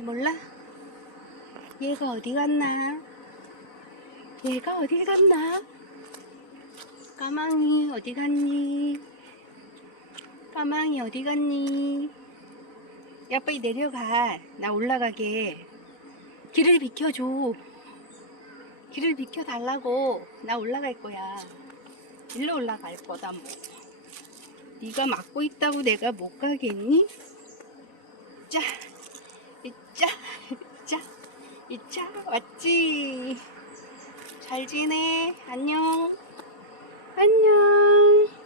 몰라? 얘가 어디 갔나? 얘가 어디 갔나? 까망이 어디 갔니? 까망이 어디 갔니? 야, 빨리 내려가. 나 올라가게. 길을 비켜줘. 길을 비켜달라고. 나 올라갈 거야. 일로 올라갈 거다 뭐. 네가 막고 있다고 내가 못 가겠니? 자, 이자, 이자, 이자, 왔지? 잘 지내? 안녕. 안녕.